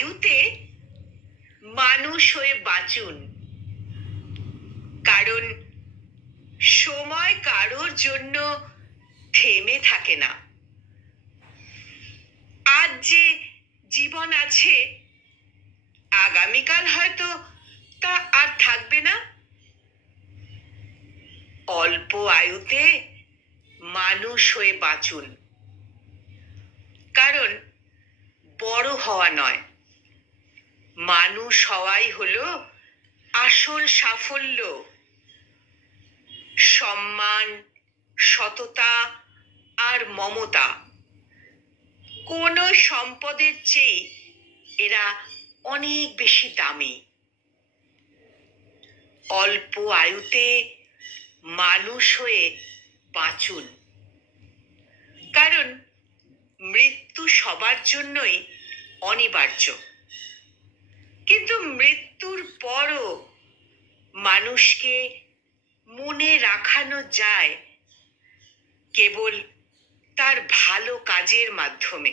আয়ুতে মানুষ হয়ে বাঁচুন, কারণ সময় কারোর জন্য থেমে থাকে না। আজ যে জীবন আছে, আগামীকাল হয়তো তা আর থাকবে না। অল্প আয়ুতে মানুষ হয়ে বাঁচুন, কারণ বড় হওয়া নয়, মানুষ হওয়াই হলো আসল সাফল্য। সম্মান, সততা আর মমতা কোনো সম্পদের চেয়ে এরা অনেক বেশি দামি। অল্প আয়ুতে মানুষ হয়ে বাঁচুন, কারণ মৃত্যু সবার জন্যই অনিবার্য। কিন্তু মৃত্যুর পরও মানুষকে মনে রাখানো যায় কেবল তার ভালো কাজের মাধ্যমে।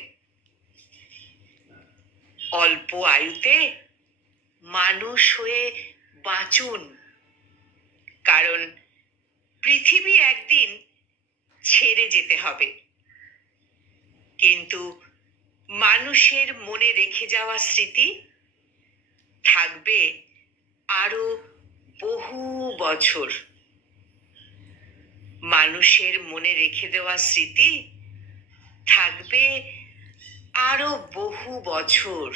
অল্প আয়ুতে মানুষ হয়ে বাঁচুন, কারণ পৃথিবী একদিন ছেড়ে যেতে হবে, কিন্তু মানুষের মনে রেখে যাওয়া স্মৃতি থাকবে আরো বহু বছর। মানুষের মনে রেখে দেওয়া স্মৃতি থাকবে আরো বহু বছর।